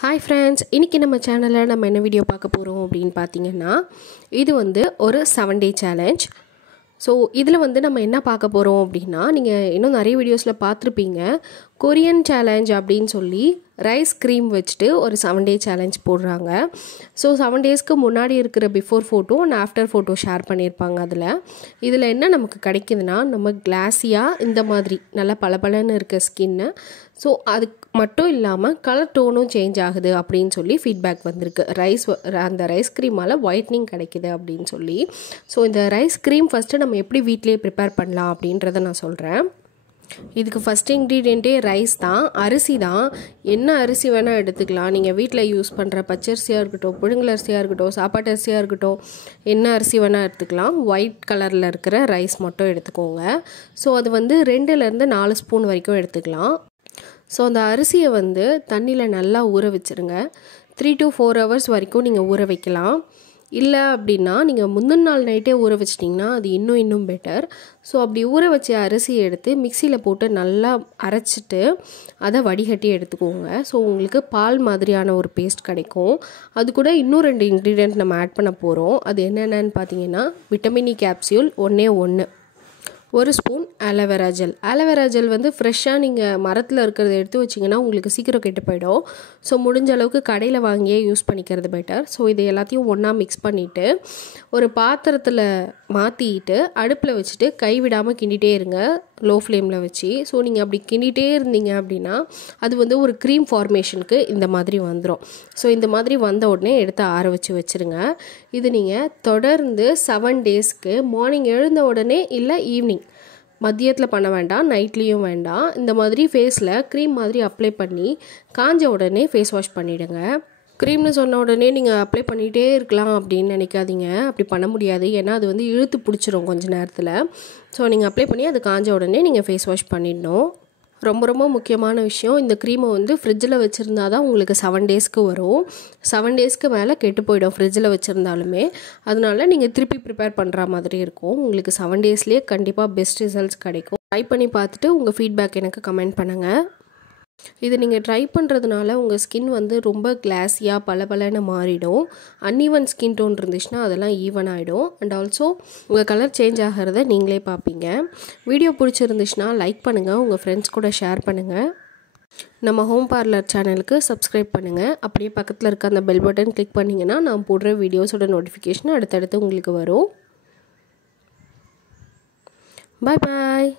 Hi friends, இன்னைக்கு நம்ம சேனல்ல நம்ம என்ன வீடியோ பார்க்க போறோம் அப்படினு பாத்தீங்கன்னா இது வந்து ஒரு 7 day challenge. So இதுல வந்து நம்ம என்ன பார்க்க போறோம் அப்படினா நீங்க இன்னும் நிறைய வீடியோஸ்ல பார்த்திருப்பீங்க. கொரியன் சேலஞ்ச் அப்படினு சொல்லி ரைஸ் கிரீம் வச்சிட்டு ஒரு 7 day challenge போடுறாங்க. So 7 daysக்கு முன்னாடி இருக்கிற before photo and after photo share பண்ணிருப்பாங்க அதுல. இதுல என்ன நமக்கு கிடைக்குதுன்னா நம்ம கிளாஸியா இந்த மாதிரி நல்ல பளபளன்னு இருக்க ஸ்கின். So அது மட்டும் இல்லாம கலர் டோனும் சேஞ்ச் ஆகுது அப்படினு சொல்லி ஃபீட்பேக் வந்திருக்கு. அந்த ரைஸ் கிரீமால ஒயிட்னிங் கிடைக்குது அப்படினு சொல்லி. So இந்த ரைஸ் கிரீம் ஃபர்ஸ்ட் நம்ம எப்படி வீட்லயே prepare பண்ணலாம் அப்படின்றத நான் சொல்றேன். இதுக்கு ஃபர்ஸ்ட் இன்கிரிடியன்ட்டே ரைஸ் தான், அரிசி தான். என்ன அரிசி வேணா எடுத்துக்கலாம். நீங்க வீட்ல யூஸ் பண்ற பச்சரிசியா இருக்கட்டும், புழுங்கல் அரிசியா இருக்கட்டும், சாப்பாட்டு அரிசியா இருக்கட்டும், என்ன அரிசி வேணா எடுத்துக்கலாம். ஒயிட் கலர்ல இருக்கிற ரைஸ் மட்டும் எடுத்துக்கோங்க. ஸோ அது வந்து 2ல இருந்து 4 ஸ்பூன் வரைக்கும் எடுத்துக்கலாம். ஸோ அந்த அரிசியை வந்து தண்ணியில் நல்லா ஊற வச்சுருங்க. 3 to 4 hours வரைக்கும் நீங்கள் ஊற வைக்கலாம். இல்லை அப்படின்னா நீங்கள் முந்தின நாள் நைட்டே ஊற வச்சிட்டிங்கன்னா அது இன்னும் பெட்டர். ஸோ அப்படி ஊற வச்ச அரிசியை எடுத்து மிக்சியில் போட்டு நல்லா அரைச்சிட்டு அதை வடிகட்டி எடுத்துக்கோங்க. ஸோ உங்களுக்கு பால் மாதிரியான ஒரு பேஸ்ட் கிடைக்கும். அது கூட இன்னும் 2 இன்க்ரீடியன்ட் நம்ம ஆட் பண்ண போகிறோம். அது என்னென்னு பார்த்தீங்கன்னா vitamin E capsule 1 1 spoon aloe vera gel. Aloe vera gel வந்து ஃப்ரெஷ்ஷாக நீங்கள் மரத்தில் இருக்கிறத எடுத்து வச்சிங்கன்னா உங்களுக்கு சீக்கிரம் கெட்டு போயிடும். ஸோ முடிஞ்ச அளவுக்கு கடையில் வாங்கியே யூஸ் பண்ணிக்கிறது பெட்டர். ஸோ இது எல்லாத்தையும் ஒன்றா மிக்ஸ் பண்ணிவிட்டு ஒரு பாத்திரத்தில் மாற்றிட்டு அடுப்பில் வச்சுட்டு கைவிடாமல் கிண்டிகிட்டே இருங்க, லோ ஃப்ளேமில் வச்சு. ஸோ நீங்கள் அப்படி கிண்டிகிட்டே இருந்தீங்க அப்படின்னா அது வந்து ஒரு க்ரீம் ஃபார்மேஷனுக்கு இந்த மாதிரி வந்துடும். ஸோ இந்த மாதிரி வந்த உடனே எடுத்து ஆற வச்சு வச்சுருங்க. இது நீங்கள் தொடர்ந்து 7 daysக்கு மார்னிங் எழுந்த உடனே இல்லை ஈவினிங் மதியத்தில் பண்ண வேண்டாம், நைட்லேயும் வேண்டாம். இந்த மாதிரி ஃபேஸில் க்ரீம் மாதிரி அப்ளை பண்ணி காஞ்ச உடனே ஃபேஸ் வாஷ் பண்ணிவிடுங்க. க்ரீம்னு சொன்ன உடனே நீங்கள் அப்ளை பண்ணிகிட்டே இருக்கலாம் அப்படின்னு நினைக்காதீங்க. அப்படி பண்ண முடியாது, ஏன்னா அது வந்து இழுத்து பிடிச்சிரும் கொஞ்ச நேரத்தில். ஸோ நீங்கள் அப்ளை பண்ணி அது காஞ்ச உடனே நீங்கள் ஃபேஸ் வாஷ் பண்ணிடணும். ரொம்ப முக்கியமான விஷயம், இந்த க்ரீமை வந்து ஃப்ரிட்ஜில் வச்சுருந்தா தான் உங்களுக்கு 7 daysக்கு வரும். 7 daysக்கு மேலே கெட்டு போயிடும் ஃப்ரிட்ஜில் வச்சுருந்தாலுமே. அதனால நீங்கள் திருப்பி ப்ரிப்பேர் பண்ணுற மாதிரி இருக்கும். உங்களுக்கு 7 daysலேயே கண்டிப்பாக பெஸ்ட் ரிசல்ட்ஸ் கிடைக்கும். ட்ரை பண்ணி பார்த்துட்டு உங்கள் ஃபீட்பேக் எனக்கு கமெண்ட் பண்ணுங்கள். இது நீங்கள் ட்ரை பண்ணுறதுனால உங்கள் ஸ்கின் வந்து ரொம்ப கிளாஸியாக பளபளன்னு மாறிடும். அன்ஈவன் ஸ்கின் டோன் இருந்துச்சுன்னா அதெல்லாம் ஈவன் ஆகிடும். அண்ட் ஆல்சோ உங்கள் கலர் சேஞ்ச் ஆகிறத நீங்களே பார்ப்பீங்க. வீடியோ பிடிச்சிருந்துச்சுன்னா லைக் பண்ணுங்கள், உங்கள் ஃப்ரெண்ட்ஸ் கூட ஷேர் பண்ணுங்கள். நம்ம ஹோம் பார்லர் சேனலுக்கு சப்ஸ்கிரைப் பண்ணுங்கள். அப்படியே பக்கத்தில் இருக்க அந்த பெல் பட்டன் கிளிக் பண்ணிங்கன்னா நான் போடுற வீடியோஸோட நோட்டிஃபிகேஷன் அடுத்தடுத்து உங்களுக்கு வரும். பாய் பாய்.